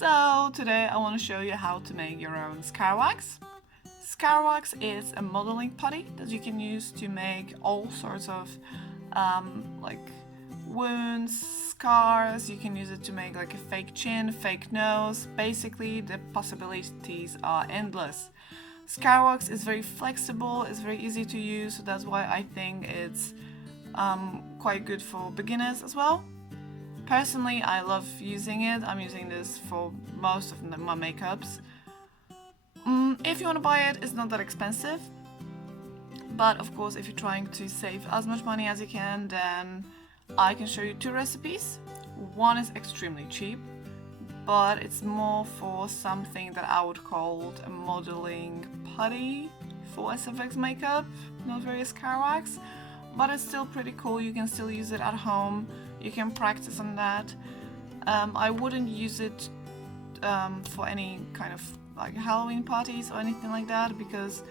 So today I want to show you how to make your own Scr Wax. Scr Wax is a modeling putty that you can use to make all sorts of like wounds, scars. You can use it to make like a fake chin, fake nose. Basically, the possibilities are endless. Scr Wax is very flexible, it's very easy to use, so that's why I think it's quite good for beginners as well. Personally, I love using it. I'm using this for most of my makeups. If you want to buy it, it's not that expensive. But of course, if you're trying to save as much money as you can, then I can show you two recipes. One is extremely cheap, but it's more for something that I would call a modeling putty for SFX makeup, not very Scr Wax. But it's still pretty cool. You can still use it at home. You can practice on that. I wouldn't use it for any kind of like Halloween parties or anything like that because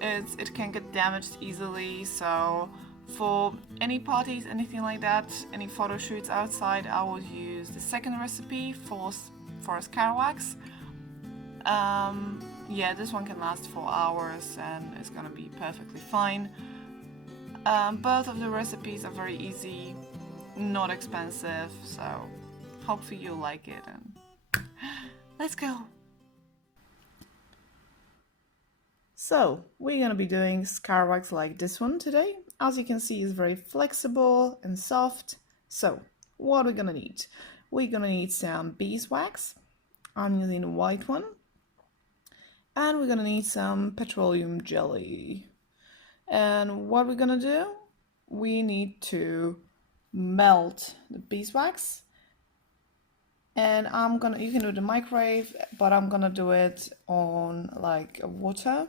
it can get damaged easily. So for any parties, anything like that, any photo shoots outside, I would use the second recipe for Scr Wax. Yeah, this one can last for hours and it's gonna be perfectly fine. Both of the recipes are very easy, not expensive, so hopefully you'll like it and let's go! So, we're gonna be doing Scr Wax like this one today. As you can see, it's very flexible and soft. So, what are we gonna need? We're gonna need some beeswax. I'm using a white one. And we're gonna need some petroleum jelly. And what we're gonna do, we need to melt the beeswax. And you can do the microwave, but I'm gonna do it on like water.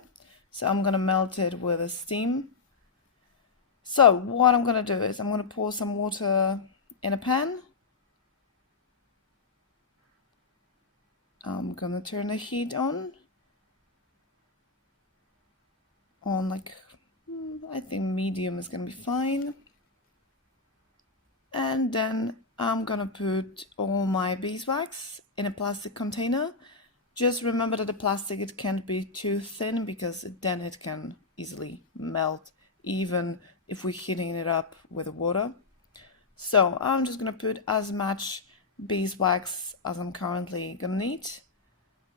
So I'm gonna melt it with a steam. So what I'm gonna do is I'm gonna pour some water in a pan. I'm gonna turn the heat on like I think medium is gonna be fine. And then I'm gonna put all my beeswax in a plastic container. Just remember that the plastic, it can't be too thin because then it can easily melt even if we're heating it up with water. So I'm just gonna put as much beeswax as I'm currently gonna need.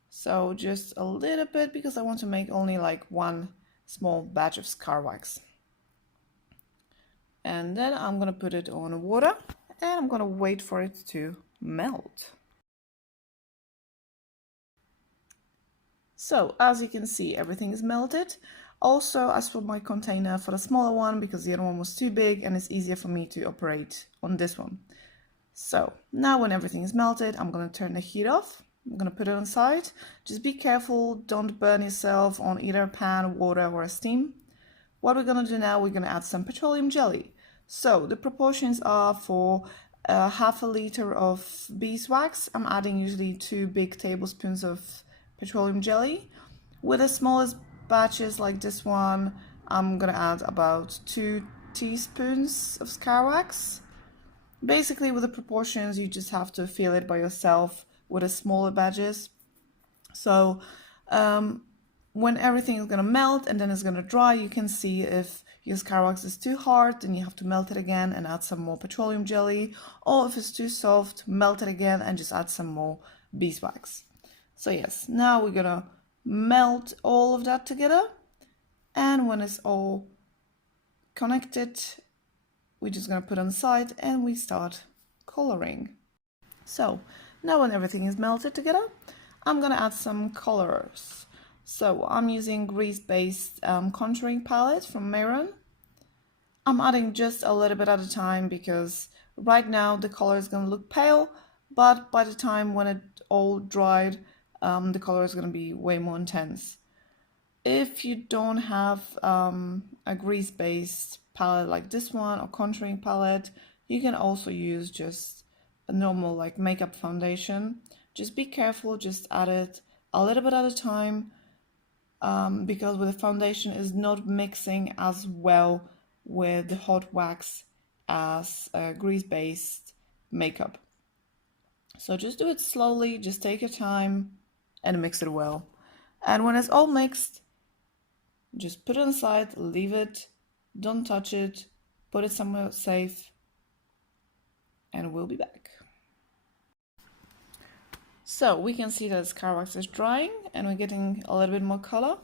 So just a little bit because I want to make only like one small batch of Scr Wax. And then I'm gonna put it on water and I'm gonna wait for it to melt. So as you can see, everything is melted. Also, I swapped my container for the smaller one because the other one was too big and it's easier for me to operate on this one. So now when everything is melted, I'm gonna turn the heat off. I'm gonna put it on side. Just be careful, don't burn yourself on either pan, water or a steam. What we're gonna do now, we're gonna add some petroleum jelly. So the proportions are for half a liter of beeswax. I'm adding usually 2 big tablespoons of petroleum jelly. With the smallest batches like this one, I'm gonna add about 2 teaspoons of Scr Wax. Basically with the proportions, you just have to feel it by yourself with the smaller batches. So when everything is gonna melt and then it's gonna dry, you can see if your Scr Wax is too hard, then you have to melt it again and add some more petroleum jelly, or if it's too soft, melt it again and just add some more beeswax. So yes, now we're gonna melt all of that together, and when it's all connected, we're just gonna put on the side and we start coloring. So now when everything is melted together, I'm gonna add some colors. So I'm using grease-based contouring palette from Mehron. I'm adding just a little bit at a time because right now the color is gonna look pale, but by the time when it all dried, the color is gonna be way more intense. If you don't have a grease-based palette like this one or contouring palette, you can also use just a normal like makeup foundation. Just be careful, just add it a little bit at a time because with the foundation is not mixing as well with the hot wax as grease-based makeup. So just do it slowly, just take your time and mix it well. And when it's all mixed, just put it aside, leave it, don't touch it, put it somewhere safe, and we'll be back. So we can see that Scr Wax is drying and we're getting a little bit more color.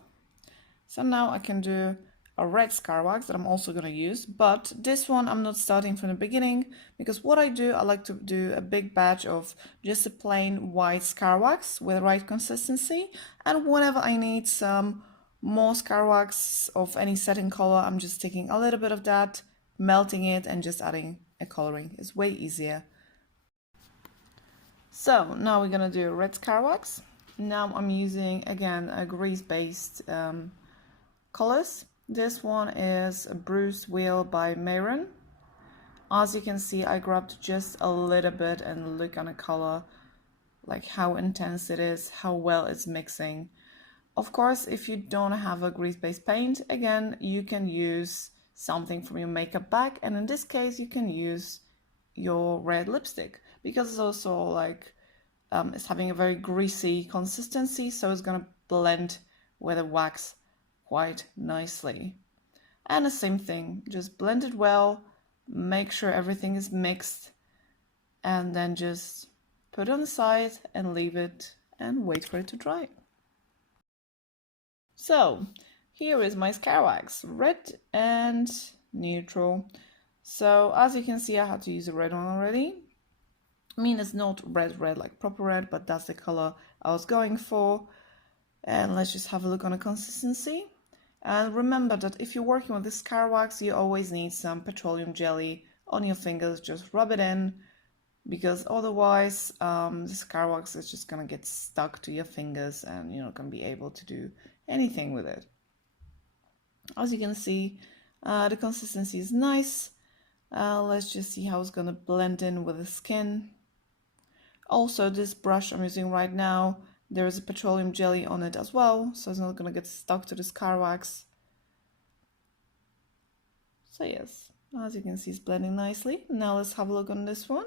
So now I can do a red Scr Wax that I'm also going to use, but this one I'm not starting from the beginning, because what I do, I like to do a big batch of just a plain white Scr Wax with the right consistency, and whenever I need some more Scr Wax of any setting color, I'm just taking a little bit of that, melting it, and just adding a coloring. It's way easier. So now we're gonna do red Scr Wax. Now I'm using again a grease-based colors. This one is a Bruised Wheel by Mayron. As you can see, I grabbed just a little bit and look on the color, like how intense it is, how well it's mixing. Of course, if you don't have a grease-based paint, again, you can use something from your makeup bag, and in this case, you can use your red lipstick, because it's also like it's having a very greasy consistency, so it's gonna blend with the wax quite nicely. And the same thing, just blend it well, make sure everything is mixed, and then just put it on the side and leave it and wait for it to dry. So here is my Scr Wax, red and neutral. So as you can see, I had to use a red one already. I mean, it's not red like proper red, but that's the color I was going for. And let's just have a look on the consistency. And remember that if you're working with the Scr Wax, you always need some petroleum jelly on your fingers. Just rub it in, because otherwise the Scr Wax is just gonna get stuck to your fingers and you're not gonna be able to do anything with it. As you can see, the consistency is nice. Let's just see how it's gonna blend in with the skin. Also, this brush I'm using right now, there is a petroleum jelly on it as well, so it's not gonna get stuck to the Scr Wax. So yes, as you can see, it's blending nicely. Now let's have a look on this one.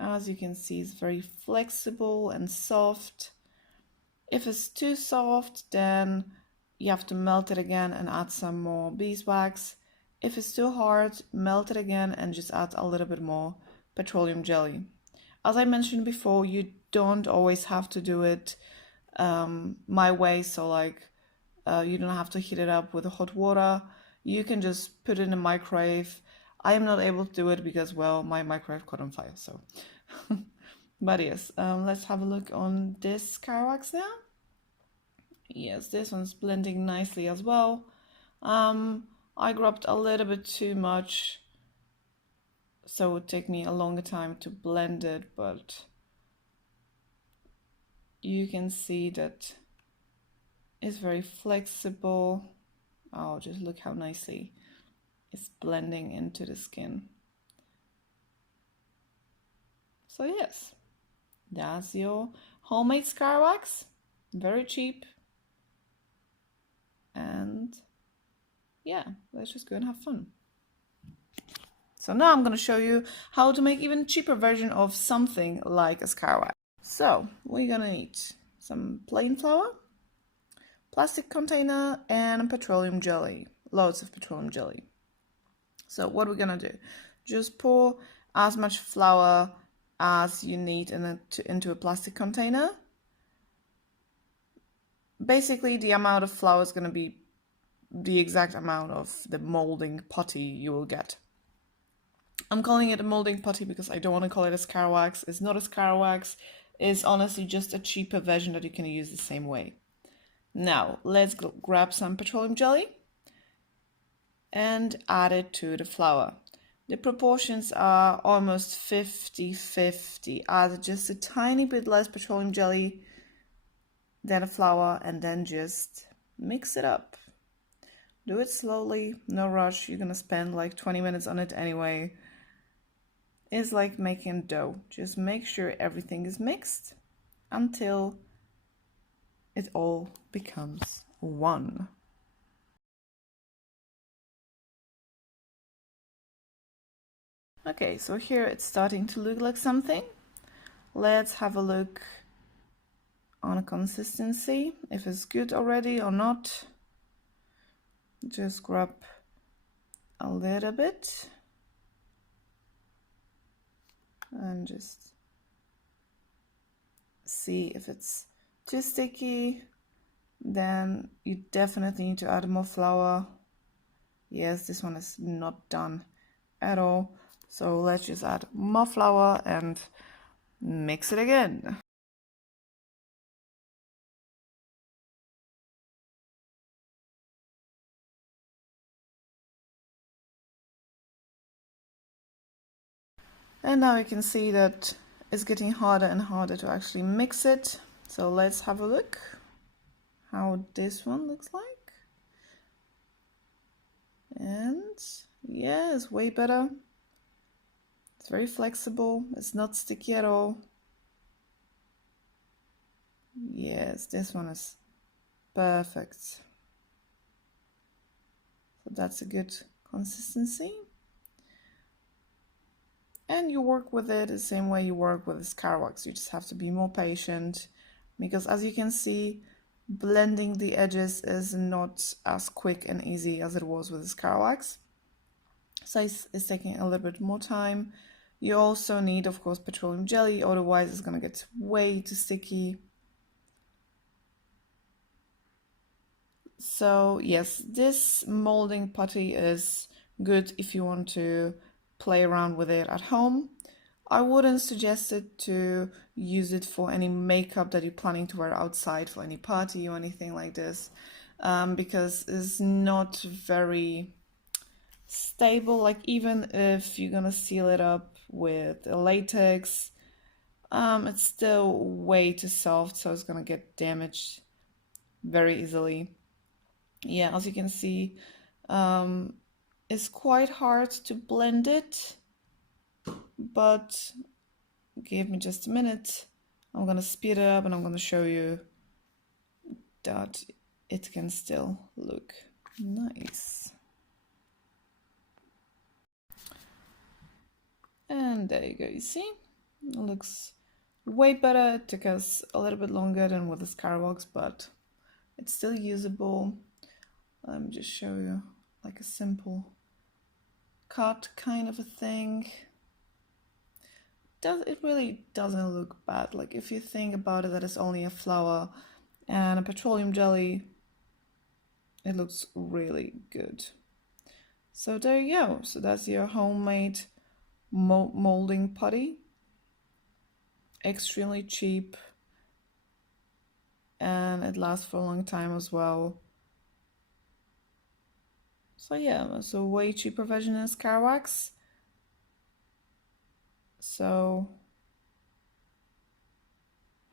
As you can see, it's very flexible and soft. If it's too soft, then you have to melt it again and add some more beeswax. If it's too hard, melt it again and just add a little bit more petroleum jelly. As I mentioned before, you don't always have to do it my way, so like you don't have to heat it up with hot water. You can just put it in the microwave. I am not able to do it because, well, my microwave caught on fire, so. But yes, let's have a look on this Scr Wax now. Yes, this one's blending nicely as well. I grabbed a little bit too much, so it would take me a longer time to blend it, but you can see that it's very flexible. Oh, just look how nicely it's blending into the skin. So yes, that's your homemade Scr Wax. Very cheap. And yeah, let's just go and have fun. So now I'm going to show you how to make even cheaper version of something like a Scr Wax. So we're going to need some plain flour, plastic container, and petroleum jelly. Loads of petroleum jelly. So what we're going to do, just pour as much flour as you need into a plastic container. Basically, the amount of flour is going to be the exact amount of the molding putty you will get. I'm calling it a molding putty because I don't want to call it a Scr Wax. It's not a Scr Wax. It's honestly just a cheaper version that you can use the same way. Now, let's grab some petroleum jelly and add it to the flour. The proportions are almost 50-50. Add just a tiny bit less petroleum jelly than a flour, and then just mix it up. Do it slowly, no rush. You're gonna spend like 20 minutes on it anyway. It's like making dough. Just make sure everything is mixed until it all becomes one. Okay, so here it's starting to look like something. Let's have a look on consistency, if it's good already or not. Just grab a little bit and just see if it's too sticky. Then you definitely need to add more flour. Yes, this one is not done at all. So let's just add more flour and mix it again. And now you can see that it's getting harder and harder to actually mix it. So let's have a look how this one looks like. And yeah, it's way better. It's very flexible. It's not sticky at all. Yes, this one is perfect. So that's a good consistency. And you work with it the same way you work with the Scr Wax. You just have to be more patient because, as you can see, blending the edges is not as quick and easy as it was with the Scr Wax. So it's taking a little bit more time. You also need, of course, petroleum jelly, otherwise it's gonna get way too sticky. So yes, this molding putty is good if you want to play around with it at home. I wouldn't suggest it to use it for any makeup that you're planning to wear outside for any party or anything like this, because it's not very stable. Like even if you're gonna seal it up with a latex, it's still way too soft, so it's gonna get damaged very easily. Yeah, as you can see, it's quite hard to blend it, but give me just a minute. I'm gonna speed it up and I'm gonna show you that it can still look nice. And there you go, you see? It looks way better. It took us a little bit longer than with the Scr Wax, but it's still usable. Let me just show you like a simple cut kind of a thing. It really doesn't look bad. Like if you think about it, that it's only a flour and a petroleum jelly, it looks really good. So there you go. So that's your homemade molding putty. Extremely cheap and it lasts for a long time as well. So yeah, it's a way cheaper version of Scr Wax. So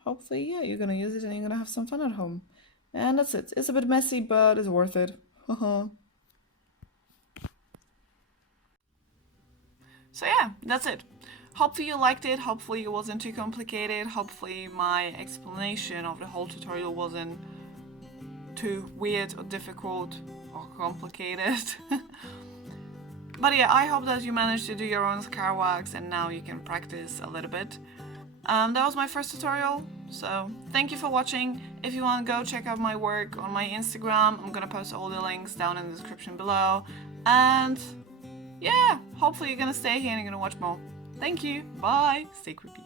hopefully, yeah, you're gonna use it and you're gonna have some fun at home. And that's it. It's a bit messy, but it's worth it. So yeah, that's it. Hopefully you liked it, hopefully it wasn't too complicated, hopefully my explanation of the whole tutorial wasn't too weird or difficult or complicated. But yeah, I hope that you managed to do your own Scr Wax and now you can practice a little bit. That was my first tutorial, so thank you for watching. If you want to go check out my work on my Instagram, I'm gonna post all the links down in the description below. And yeah, hopefully you're gonna stay here and you're gonna watch more. Thank you, bye, stay creepy.